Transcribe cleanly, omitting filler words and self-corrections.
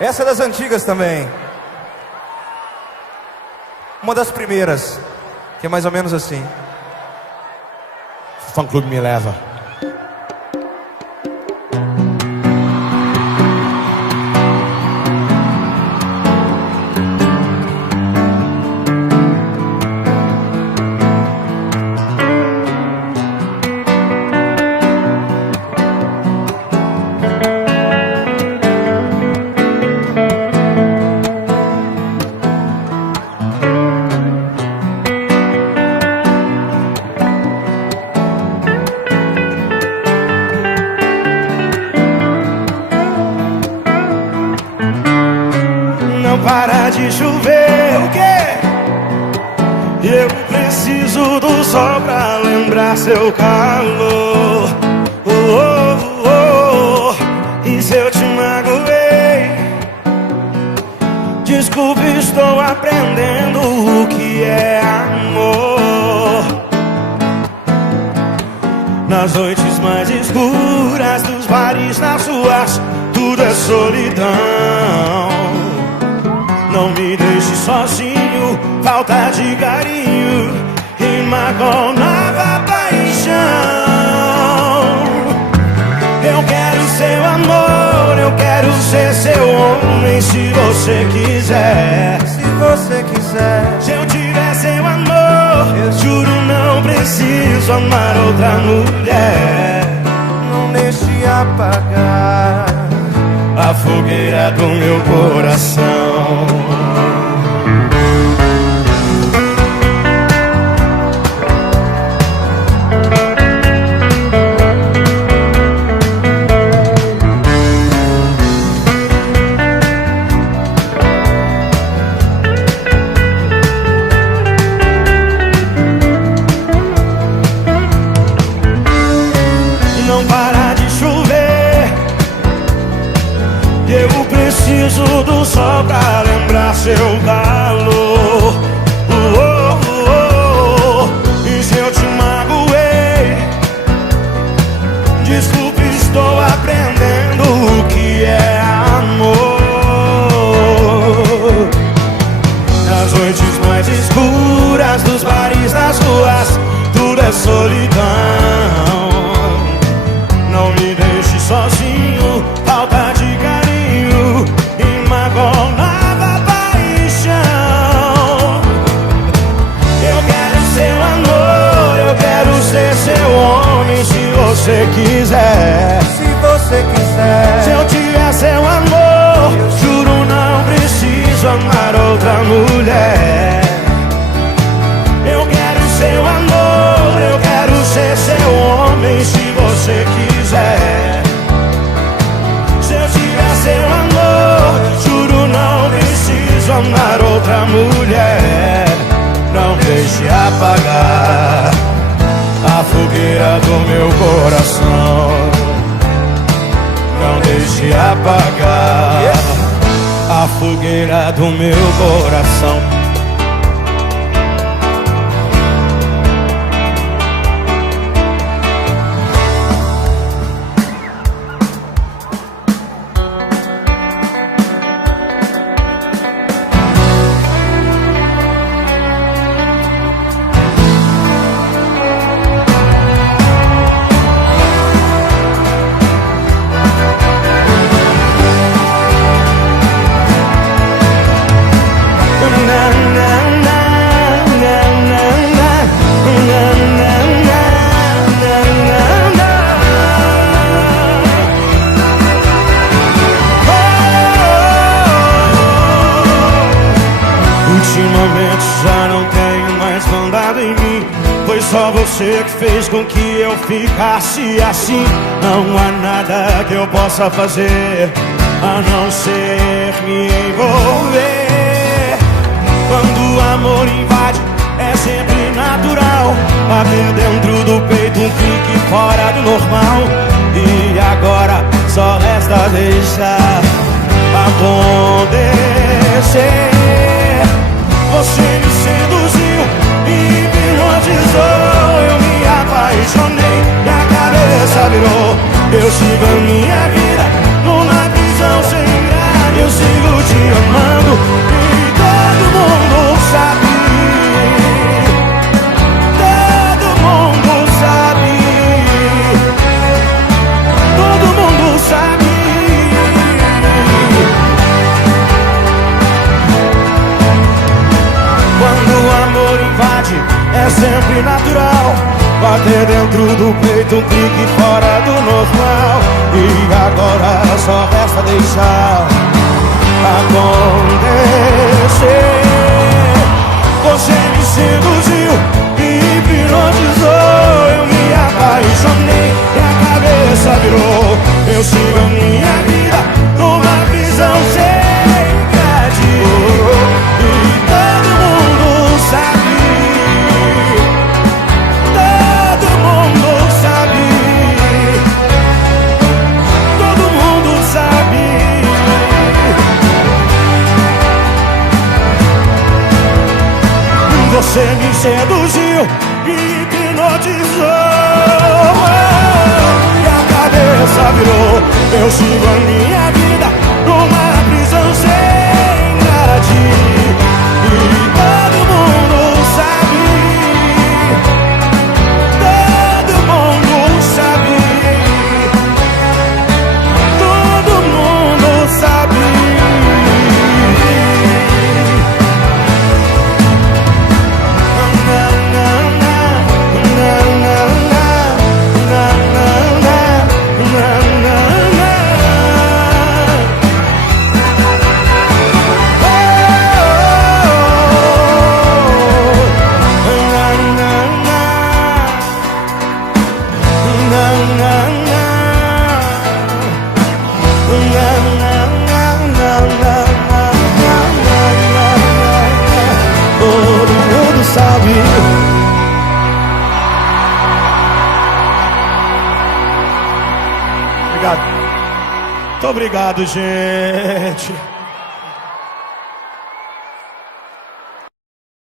Essa é das antigas também. Uma das primeiras, que é mais ou menos assim. Fã Clube me leva. Não para de chover, o quê? Eu preciso do sol pra lembrar seu calor. Oh, oh, oh. E se eu te magoei, desculpe, estou aprendendo o que é amor. Nas noites mais escuras dos bares, nas ruas, tudo é solidão. Não me deixe sozinho, falta de carinho rima com nova paixão. Eu quero seu amor, eu quero ser seu homem, se você quiser. Se você quiser. Se eu tiver seu amor, eu juro não preciso amar outra mulher. Não deixe apagar a fogueira do meu coração. Não para de chover, eu preciso do sol pra lembrar seu calor. Oh, oh, oh, oh. E se eu te magoei, desculpe, estou aprendendo o que é amor. Nas noites mais escuras dos bares, das ruas, tudo é solidão. Não me deixe sozinho, falta de carinho rima com nova paixão. Eu quero seu amor, eu quero ser seu homem, se você quiser. Se você quiser. Se eu tiver seu amor, eu juro não preciso amar outra mulher. Eu quero seu amor, eu quero ser seu homem, se você quiser. Se eu tiver seu amor, juro não preciso amar outra mulher. Não deixe apagar a fogueira do meu coração. Não deixe apagar a fogueira do meu coração. Ultimamente já não tenho mais mandado em mim. Foi só você que fez com que eu ficasse assim. Não há nada que eu possa fazer a não ser me envolver. Quando o amor invade é sempre natural bater dentro do peito um clique fora do normal. E agora só resta deixar acontecer. Você me seduziu, me hipnotizou, eu me apaixonei e a cabeça virou. Eu sigo a minha vida numa prisão sem grade, eu sigo é sempre natural. Bater dentro do peito, um clique fora do normal. E agora só resta deixar acontecer. Você me seduziu, me hipnotizou. Eu me apaixonei e a cabeça virou. Eu sigo a minha vida numa prisão sem grade. E todo mundo sabe, todo mundo sabe, todo mundo sabe. Você me seduziu, me hipnotizou. E a cabeça virou. Eu sigo a minha vida numa prisão sem grade. E todo mundo sabe, todo mundo sabe, todo mundo sabe. Todo mundo sabe. Obrigado. Muito obrigado, gente.